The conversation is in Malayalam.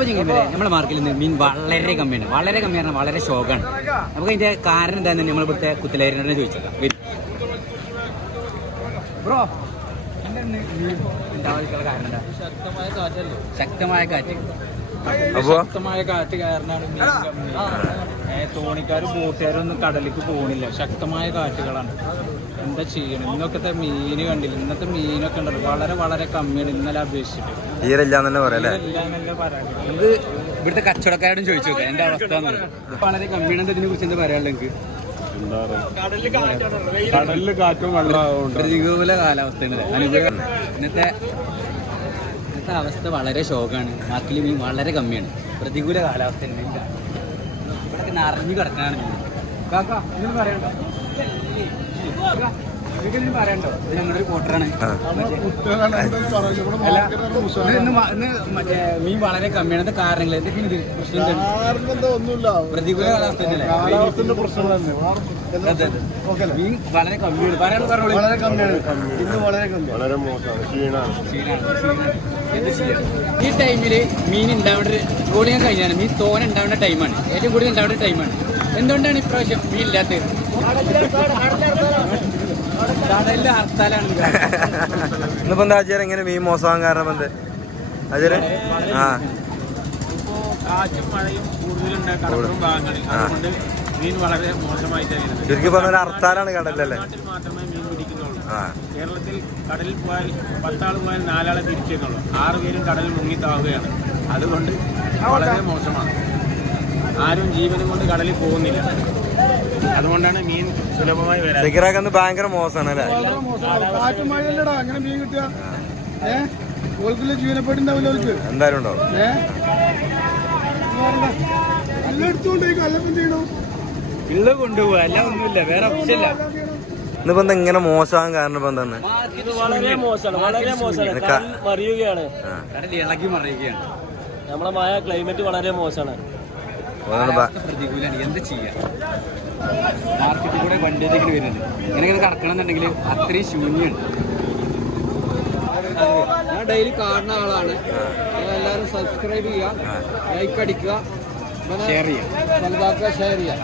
അപ്പോൾ നമ്മുടെ മാർക്കറ്റിൽ നിന്ന് മീൻ വളരെ കമ്മിയാണ്, വളരെ ഷോക്കാണ്. നമുക്ക് അതിന്റെ കാരണം എന്താണെന്ന് നമ്മൾ ഇവിടുത്തെ കുത്തലേരനോട് ചോദിച്ചേക്കാം. ബ്രോ ഉണ്ടാവാതിരിക്കാനുള്ള കാരണം എന്താ? ശക്തമായ കാറ്റ് കാരണമാണ് മീൻ കമ്മി. തോണിക്കാരും ബോട്ടുകാരും ഒന്നും കടലിലേക്ക് പോകണില്ല, ശക്തമായ കാറ്റുകളാണ്. എന്താ ചെയ്യണം? ഇന്നൊക്കെ മീന് കണ്ടില്ല, ഇന്നത്തെ മീനൊക്കെ ഉണ്ടല്ലോ വളരെ കമ്മിയാണ് ഇന്നലെ അപേക്ഷിച്ചിട്ട്. നമുക്ക് ഇവിടുത്തെ കച്ചവടക്കാരോടും ചോദിച്ചു നോക്കാം എന്റെ അവസ്ഥ വളരെ കമ്മിയാണ്. ഇതിനെ കുറിച്ച് എന്താ പറയാനുള്ളത്? എനിക്ക് കടലില് കാറ്റും വെള്ളവും പ്രതികൂല കാലാവസ്ഥയാണ്. ഇന്നത്തെ അവസ്ഥ വളരെ ഷോക്കാണ്. നാട്ടിൽ മീൻ വളരെ കമ്മിയാണ്, പ്രതികൂല കാലാവസ്ഥ ഉണ്ട്. ഇവിടെ നിറഞ്ഞു കിടക്കാനാണ് മീൻ. കാക്ക ഇതൊന്നും പറയണ്ടോ? ഇതൊന്നും പറയണ്ടോ? ഇത് ഞങ്ങളുടെ ഒരു കോട്ടറാണ്. മറ്റേ മീൻ വളരെ കമ്മിയാണ്. കാരണങ്ങൾ എന്തൊക്കെയാണ്? പ്രതികൂല കാലാവസ്ഥ മീൻ വളരെ കമ്മിയാണ്. പറയാനുള്ള വളരെ കമ്മിയാണ്. ഇന്ന് വളരെ ഈ ടൈമില് മീൻ ഉണ്ടാവേണ്ട ട്രോളിങ് കഴിഞ്ഞാണ്. മീൻ തോനെ ഉണ്ടാവേണ്ട ടൈമാണ്, ഏറ്റവും കൂടുതൽ ഉണ്ടാവേണ്ട ടൈമാണ്. എന്തുകൊണ്ടാണ് ഇപ്രാവശ്യം മീൻ ഇല്ലാത്തത്? കടലിലെ ഹർത്താലാണ്. ഇന്നിപ്പോ എന്താ ആചാരം ഇങ്ങനെ മീൻ മോശമാകാൻ കാരണം എന്ത് ആചാരം? കാറ്റും മഴയും കൂടുതലുണ്ട് കടലും ഭാഗങ്ങളിൽ, അതുകൊണ്ട് മീൻ വളരെ മോശമായിട്ടാണ്. ശരിക്കും പറഞ്ഞ ഹർത്താലാണ് കടലിലല്ലേ? നാട്ടിൽ മാത്രമേ മീൻ പിടിക്കുന്നുള്ളൂ. കേരളത്തിൽ കടലിൽ പോയാൽ 10 ആൾ പോയാൽ 4 ആളെ തിരിച്ചേക്കുള്ളൂ. 6 പേരും കടലിൽ മുങ്ങിത്താവുകയാണ്. അതുകൊണ്ട് വളരെ മോശമാണ്. ആരും ജീവനും കൊണ്ട് കടലിൽ പോകുന്നില്ല. അതുകൊണ്ടാണ് മീൻ സുലഭമായി വരാൻ. ഭയങ്കര മോശമാണ് അല്ലേ? കാറ്റും മഴയല്ലടാ അങ്ങനെ മീൻ കിട്ടുക. ജീവനപ്പെട്ടുണ്ടാവില്ല അവർക്ക്. എന്തായാലും ഉണ്ടാവും. നല്ല എടുത്തുകൊണ്ടേക്കും. അല്ല എന്ത് ചെയ്യണോ? ഇള്ള കൊണ്ടുപോകുക, അല്ല ഒന്നുമില്ല, വേറെ ഓപ്ഷൻ ഇല്ല. ഇന്നിപ്പോ എന്താ ഇങ്ങനെ മോശമാകാൻ കാരണം ഇപ്പൊ എന്താണ്? വളരെ മോശമാണ്. കടൽ മറിയുകയാണ്, കടൽ ഇളകി മറിയുകയാണ്. നമ്മളെ മായ ക്ലൈമറ്റ് വളരെ മോശമാണ്. പ്രതികൂലാണ്. എന്ത് ചെയ്യാം? മാർക്കറ്റിൽ കൂടെ വണ്ടിയിലേക്ക് വരുന്നുണ്ട്. ഇങ്ങനെയൊക്കെ കടക്കണം എന്നുണ്ടെങ്കിൽ അത്രയും ശൂന്യമാണ്. ഞാൻ ഡെയിലി കാണുന്ന ആളാണ്. എല്ലാവരും സബ്സ്ക്രൈബ് ചെയ്യുക, ലൈക്ക് അടിക്കുക, ഷെയർ ചെയ്യുക, ഷെയർ ചെയ്യുക.